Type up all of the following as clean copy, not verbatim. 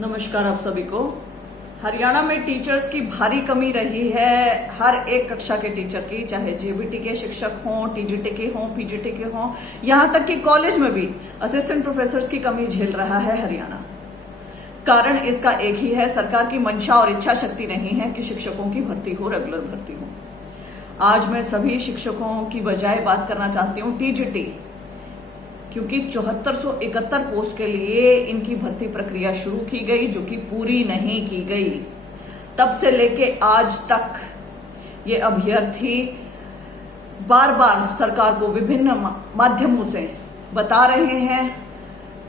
नमस्कार आप सभी को। हरियाणा में टीचर्स की भारी कमी रही है। हर एक कक्षा के टीचर की, चाहे जेबीटी के शिक्षक हों, टीजीटी के हों, पीजीटी के हों, यहां तक कि कॉलेज में भी असिस्टेंट प्रोफेसर्स की कमी झेल रहा है हरियाणा। कारण इसका एक ही है, सरकार की मंशा और इच्छा शक्ति नहीं है कि शिक्षकों की भर्ती हो, रेगुलर भर्ती हो। आज मैं सभी शिक्षकों की बजाय बात करना चाहती हूँ टीजीटी, क्योंकि 7471 पोस्ट के लिए इनकी भर्ती प्रक्रिया शुरू की गई, जो कि पूरी नहीं की गई। तब से लेके आज तक ये अभ्यर्थी बार बार सरकार को विभिन्न माध्यमों से बता रहे हैं,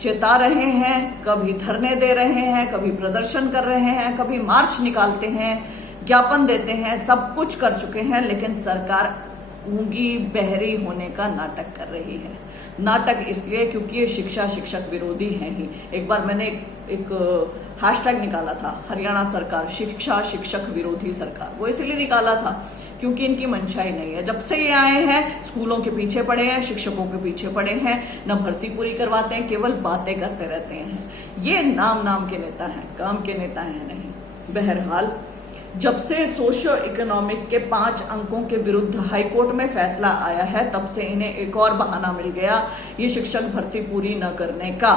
चेता रहे हैं, कभी धरने दे रहे हैं, कभी प्रदर्शन कर रहे हैं, कभी मार्च निकालते हैं, ज्ञापन देते हैं, सब कुछ कर चुके हैं, लेकिन सरकार गूंगी बहरी होने का नाटक कर रही है। नाटक इसलिए क्योंकि ये शिक्षक विरोधी हैं ही। एक बार मैंने एक हैशटैग निकाला था, हरियाणा सरकार शिक्षक विरोधी सरकार। वो इसलिए निकाला था क्योंकि इनकी मंशा ही नहीं है। जब से ये आए हैं स्कूलों के पीछे पड़े हैं, शिक्षकों के पीछे पड़े हैं, न भर्ती पूरी करवाते हैं, केवल बातें करते रहते हैं। ये नाम के नेता हैं, काम के नेता हैं नहीं। बहरहाल, जब से सोशियो इकोनॉमिक के 5 अंकों के विरुद्ध हाईकोर्ट में फैसला आया है, तब से इन्हें एक और बहाना मिल गया ये शिक्षक भर्ती पूरी न करने का।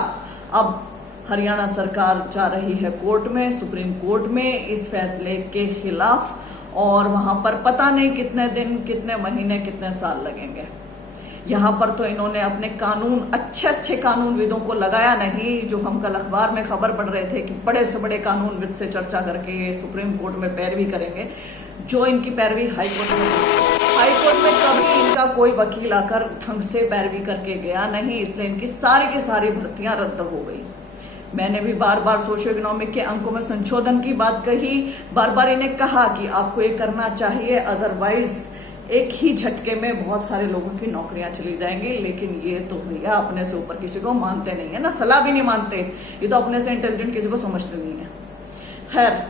अब हरियाणा सरकार जा रही है कोर्ट में, सुप्रीम कोर्ट में, इस फैसले के खिलाफ, और वहां पर पता नहीं कितने दिन, कितने महीने, कितने साल लगेंगे। यहाँ पर तो इन्होंने अपने कानून, अच्छे कानूनविदों को लगाया नहीं। जो हम कल अखबार में खबर पढ़ रहे थे कि बड़े से बड़े कानूनविद से चर्चा करके सुप्रीम कोर्ट में पैरवी करेंगे, जो इनकी पैरवी हाईकोर्ट में कभी इनका कोई वकील आकर ढंग से पैरवी करके गया नहीं, इसलिए इनकी सारी की सारी भर्तियां रद्द हो गई। मैंने भी बार बार सोशियो इकोनॉमिक के अंकों में संशोधन की बात कही, बार बार इन्हें कहा कि आपको ये करना चाहिए, अदरवाइज एक ही झटके में बहुत सारे लोगों की नौकरियां चली जाएंगी। लेकिन ये तो भैया अपने से ऊपर किसी को मानते नहीं है ना, सलाह भी नहीं मानते। ये तो अपने से इंटेलिजेंट किसी को समझते नहीं है। खैर,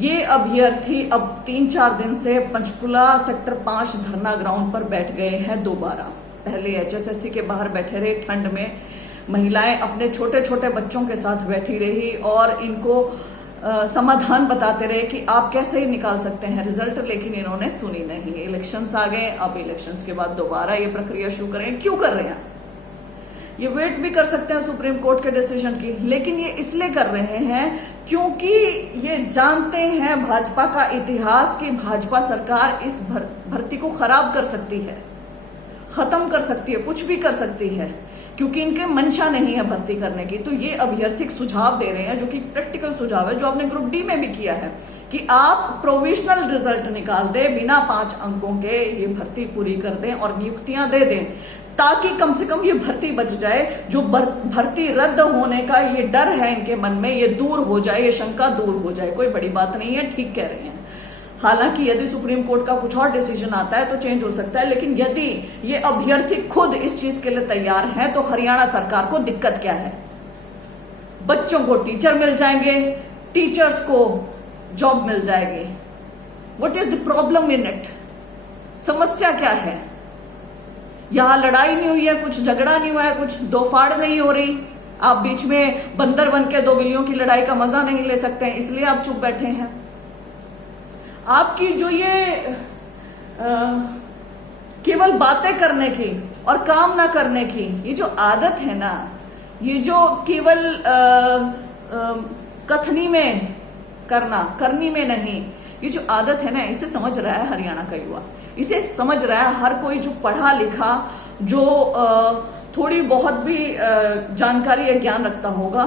ये अभ्यर्थी अब 3-4 दिन से पंचकुला सेक्टर 5 धरना ग्राउंड पर बैठ गए हैं दोबारा। पहले एचएसएससी के बाहर बैठे रहे, ठंड में महिलाएं अपने छोटे छोटे बच्चों के साथ बैठी रही और इनको समाधान बताते रहे कि आप कैसे ही निकाल सकते हैं रिजल्ट, लेकिन इन्होंने सुनी नहीं। इलेक्शंस आ गए, अब इलेक्शंस के बाद दोबारा ये प्रक्रिया शुरू करें। क्यों कर रहे हैं? ये वेट भी कर सकते हैं सुप्रीम कोर्ट के डिसीजन की, लेकिन ये इसलिए कर रहे हैं क्योंकि ये जानते हैं भाजपा का इतिहास कि भाजपा सरकार इस भर्ती को खराब कर सकती है, खत्म कर सकती है, कुछ भी कर सकती है, क्योंकि इनके मंशा नहीं है भर्ती करने की। तो ये अभ्यर्थी सुझाव दे रहे हैं, जो कि प्रैक्टिकल सुझाव है, जो आपने ग्रुप डी में भी किया है, कि आप प्रोविजनल रिजल्ट निकाल दे, बिना 5 अंकों के ये भर्ती पूरी कर दें और नियुक्तियां दे दें, ताकि कम से कम ये भर्ती बच जाए। जो भर्ती रद्द होने का ये डर है इनके मन में, ये दूर हो जाए, ये शंका दूर हो जाए। कोई बड़ी बात नहीं है, ठीक कह रहे हैं। हालांकि यदि सुप्रीम कोर्ट का कुछ और डिसीजन आता है तो चेंज हो सकता है, लेकिन यदि ये अभ्यर्थी खुद इस चीज के लिए तैयार हैं, तो हरियाणा सरकार को दिक्कत क्या है? बच्चों को टीचर मिल जाएंगे, टीचर्स को जॉब मिल जाएगी। What is the problem in it? समस्या क्या है? यहां लड़ाई नहीं हुई है, कुछ झगड़ा नहीं हुआ है, कुछ दो फाड़ नहीं हो रही। आप बीच में बंदर बन के 2 बिल्लियों की लड़ाई का मजा नहीं ले सकते हैं, इसलिए आप चुप बैठे हैं। आपकी जो ये केवल बातें करने की और काम ना करने की ये जो आदत है ना, ये जो केवल कथनी में करना, करनी में नहीं, ये जो आदत है ना, इसे समझ रहा है हरियाणा का युवा, इसे समझ रहा है हर कोई जो पढ़ा लिखा, जो थोड़ी बहुत भी जानकारी या ज्ञान रखता होगा।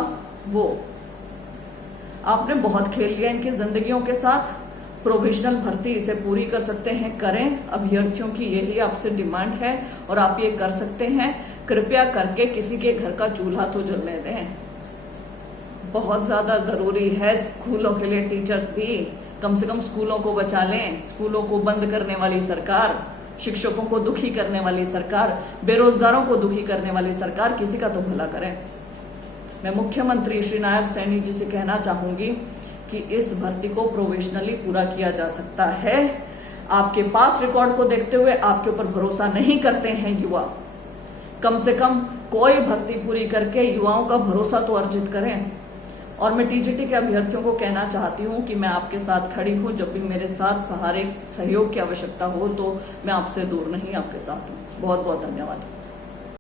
वो आपने बहुत खेल लिया इनकी जिंदगियों के साथ। प्रोविजनल भर्ती इसे पूरी कर सकते हैं, करें। अभ्यर्थियों की यही आपसे डिमांड है और आप ये कर सकते हैं। कृपया करके किसी के घर का चूल्हा तो जलने दें। बहुत ज्यादा जरूरी है स्कूलों के लिए टीचर्स भी, कम से कम स्कूलों को बचा लें। स्कूलों को बंद करने वाली सरकार, शिक्षकों को दुखी करने वाली सरकार, बेरोजगारों को दुखी करने वाली सरकार, किसी का तो भला करें। मैं मुख्यमंत्री श्री नायब सैनी जी से कहना चाहूंगी कि इस भर्ती को प्रोविजनली पूरा किया जा सकता है। आपके पास रिकॉर्ड को देखते हुए आपके ऊपर भरोसा नहीं करते हैं युवा। कम से कम कोई भर्ती पूरी करके युवाओं का भरोसा तो अर्जित करें। और मैं टीजीटी के अभ्यर्थियों को कहना चाहती हूँ कि मैं आपके साथ खड़ी हूँ। जब भी मेरे साथ सहारे सहयोग की आवश्यकता हो तो मैं आपसे दूर नहीं, आपके साथ हूँ। बहुत बहुत धन्यवाद।